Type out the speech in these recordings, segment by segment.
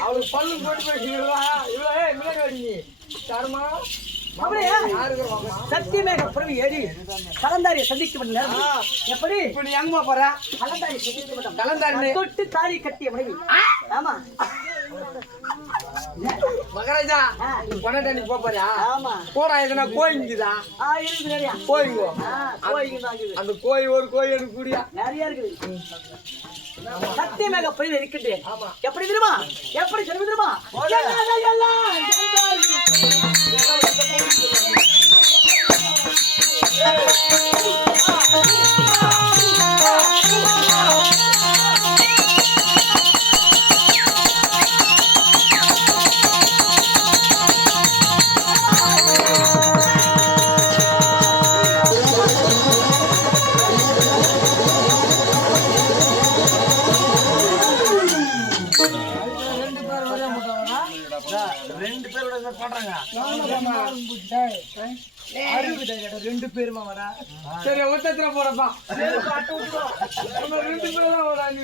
அவளுக்கு பல்லு போட்டு போயிட்டீங்களா இவ்வளோ முன்னாடி தரமா சத்தியமேக பிறவி ஏறி கலந்தாரியை சந்திக்கப்பட்ட நேரம் எப்படி இப்படி எங்கம்மா போற கலந்தாரியை சந்திக்கப்பட்ட கலந்தாரி தொட்டு தாலி கட்டிய மனைவி ஆமா மகாராஜா கொண்டாடி போறியா ஆமா கூட எதுனா கோயிங்குதா இருக்குது நிறையா கோயிங்கோ அந்த கோயில் ஒரு கோயில் எனக்கு கூடியா நிறைய இருக்குது சத்தியமேக பிறவி இருக்கின்றேன் எப்படி தெரியுமா எப்படி தெரியுமா ரெண்டு பேருமா வரா சரி ஒத்தத்துல போறப்பா ரெண்டு பேரும் தான் வரா நீ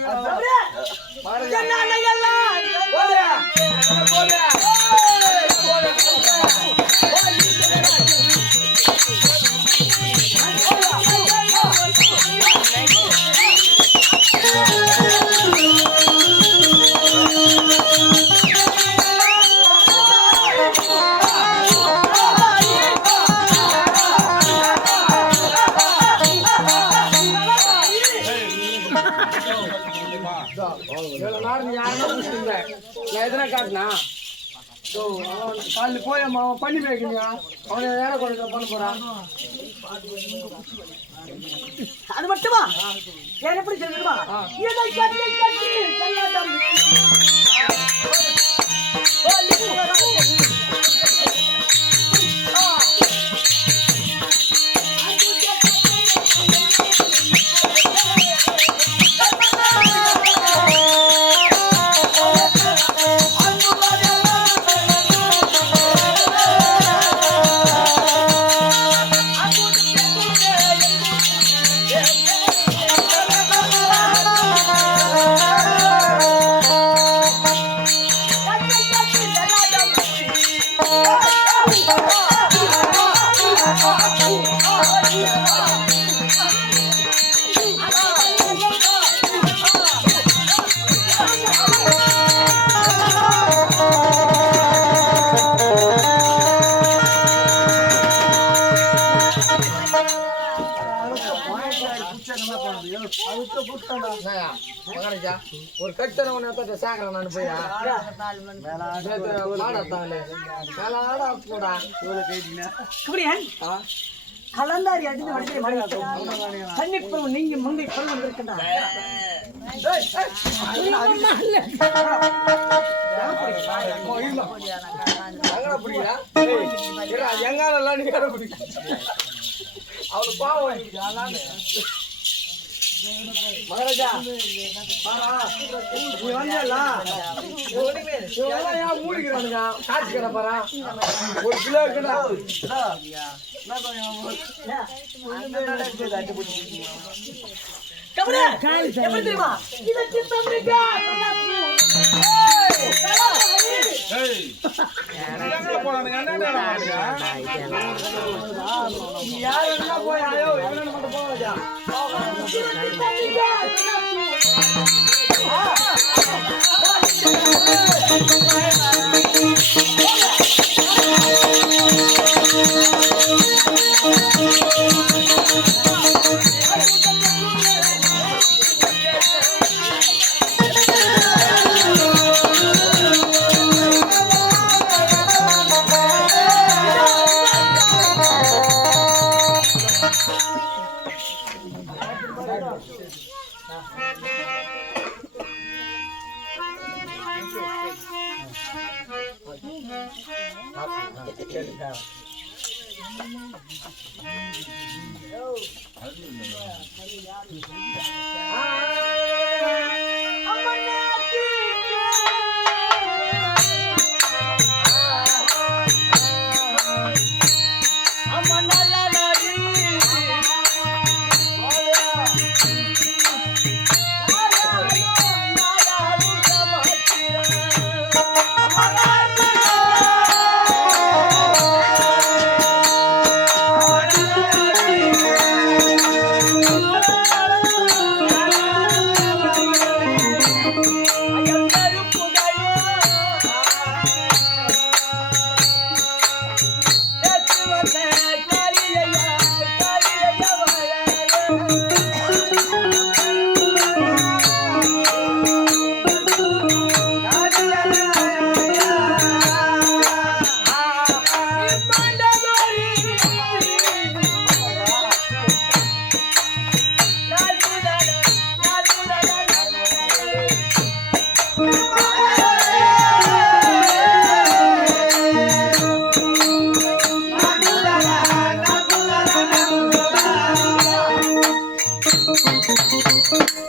எதனா காட்டினா காலையில் போய் அவன் பண்ணி வைக்கணியா அவனை வேற கொடுக்க பண்ண போறான் அது மட்டுமா எப்படி சொல்லுமா ஒரு கட்டணம் ஒன்று சாக்கிறேன் நான் போய் கலந்தாரி அடித்து வடித்து கன்னிப்பருவம் நீங்க முந்தை பருவம் இருக்கின்றார் எங்காலெல்லாம் நீ கடை பிடிக்க அவளுக்கு பாவம் மகாராஜா நீ வந்தா மூடிக்கிறானுங்க காட்சி கடை பாரா ஒரு கிலோ இருக்குடா யாரு போயாயோ என்ன மட்டும் போவாஜா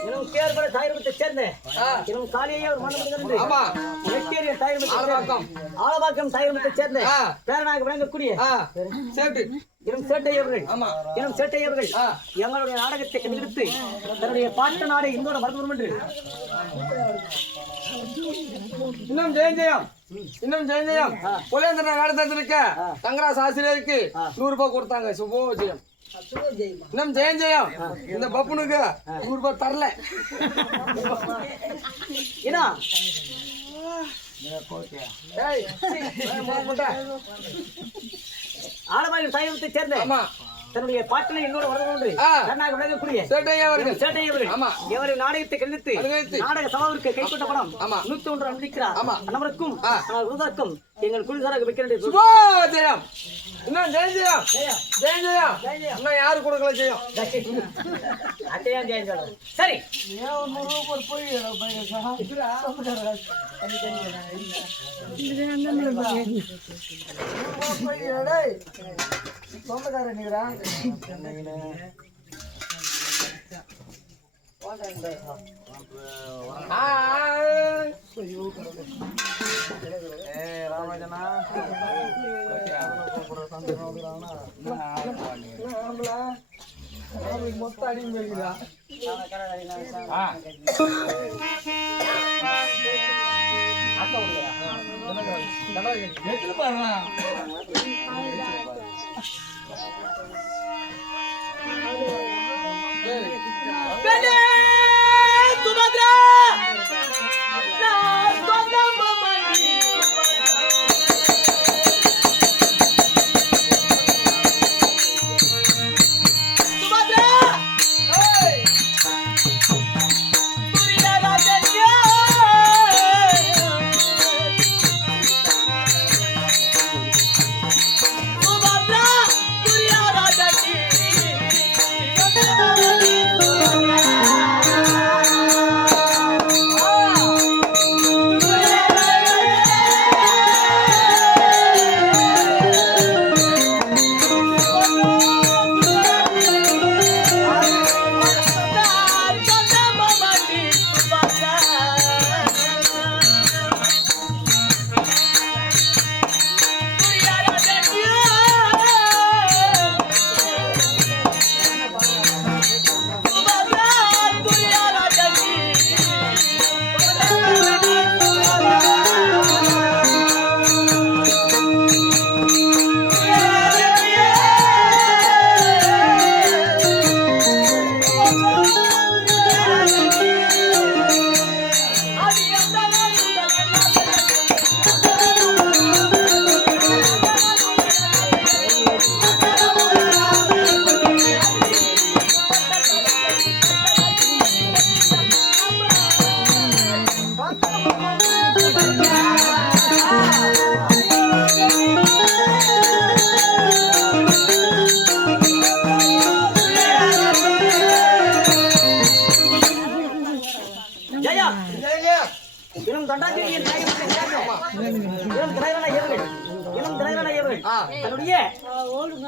இனம் கேர்பட தாயகத்தை சேர்ந்த இனம் காலியே ஒரு மண்டபத்திலிருந்து ஆமா நெட்டேரிய தாயகத்தை ஆலபாக்கம் ஆலபாக்கம் தாயகத்தை சேர்ந்த பேரனாக விளங்கக்கூடிய சேட்டு இனம் சேட்டையவர்கள் ஆமா இனம் சேட்டையவர்கள் எங்களுடைய நாடகத்தை கண்டுபிடித்து தன்னுடைய பாட்டு நாடை இந்தோட மறந்துவிடும் என்று இன்னும் ஜெயம் புலேந்திர நடத்திருக்க தங்கராஜ் ஆசிரியருக்கு 100 ரூபாய் கொடுத்தாங்க சுபோஜயம் இன்னும் ஜெயம் இந்த பப்புனுக்கு 100 ரூபாய் தரல ஏன்னா ஆலபாக்கம் தாயகத்தை சேர்ந்த தன்னுடைய பாட்டினை என்னோட வரவேண்டு கண்ணாக விளங்கக்கூடிய சேட்டையவர்கள் எவரின் நாடகத்தை கண்டித்து நாடக சபாவிற்கு கைப்பற்ற பணம் 101 அனுமதிக்கிறார் அனைவருக்கும் விருதாக்கும் எங்கள் குழுசாராக வைக்க வேண்டிய ஜெயம் இன்னும் ஜெயம் இன்னும் யாரு கொடுக்கல ஜெயம் அத்தையான் ஜெயம் சரி ராமஜனா மொத்த அடிங்க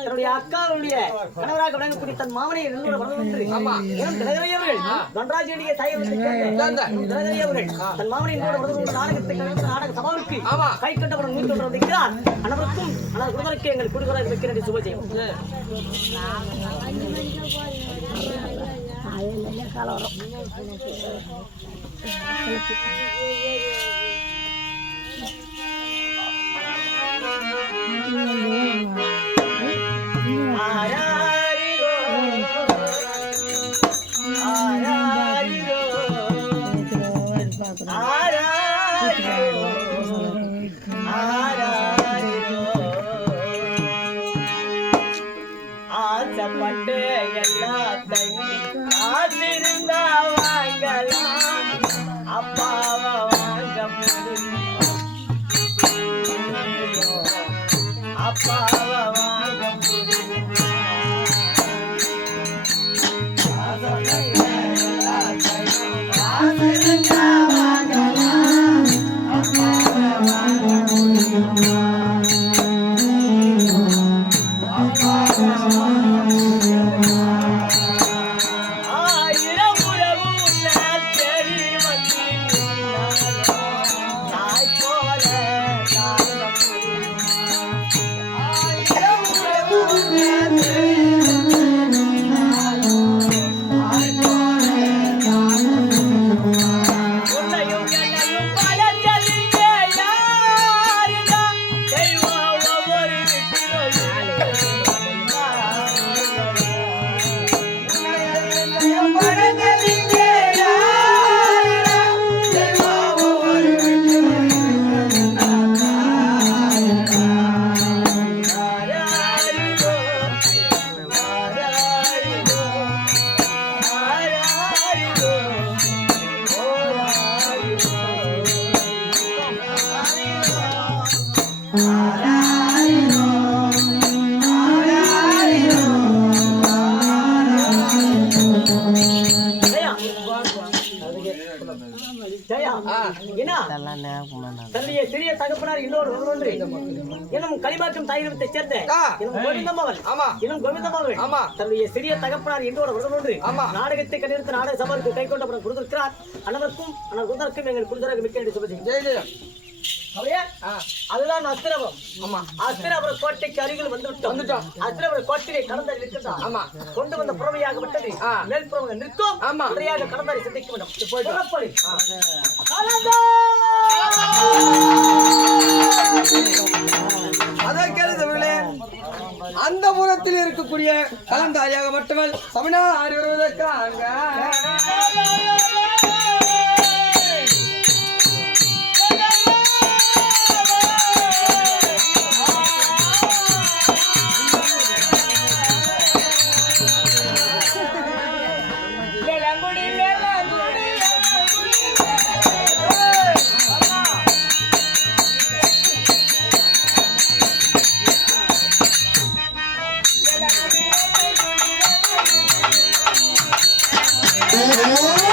தன்னுடைய அக்காவுடைய கணவராக விளங்கக்கூடிய தன் மாமனை தன்ராஜியுடைய தன் மாமனை நாடகத்தை நாடக சபாவுக்கு கை கட்டப்படும் 101 வந்திருக்கிறார். அனைவருக்கும் ஆனால் குருவருக்கு எங்கள் குடுகுறாக வைக்க வேண்டிய சுபஜெயம். ஆசைப்பட்டு எல்லாத்தையும் காத்திருந்தா வாங்கலாம், அப்பாவை வாங்க முடியும், அப்பாவை வாங்க முடியும். காத்திருந்தா வாங்கலாம், அப்பாவை வாங்க முடியும். தன்னுடைய சிறிய தகப்பனார் இன்னொரு இன்னும் களிமாற்றும் தாயிரத்தை சேர்ந்த இன்னும் கோவிந்தம்மாவள் தன்னுடைய சிறிய தகப்பனார் இன்னொரு ஒன்று நாடகத்தை கண்டிருந்த நாடக சபைக்கு கை கொண்டபுரம் கொடுத்திருக்கிறார். அனைவருக்கும் எங்கள் குடும்பத்திற்கு மிக்க நன்றி சொல்லுங்க. அதுதான் அஸ்திரபுரம். அஸ்திரபுர கோட்டைக்கு அருகில் வந்துட்டோம். அஸ்திரபுர கோட்டையை கடந்தாரி இருக்கின்றான். கொண்டு வந்த புறவையாகப்பட்டது மேல்புறமாக நிற்கும். முறையாக கடந்தாரி சிந்திக்க வேண்டும். அதான் கேளுதவர்களே, அந்த புறத்தில் இருக்கக்கூடிய கலந்தாரியாக மட்டுமல் சமனா ஆடி வருவதற்காக Oh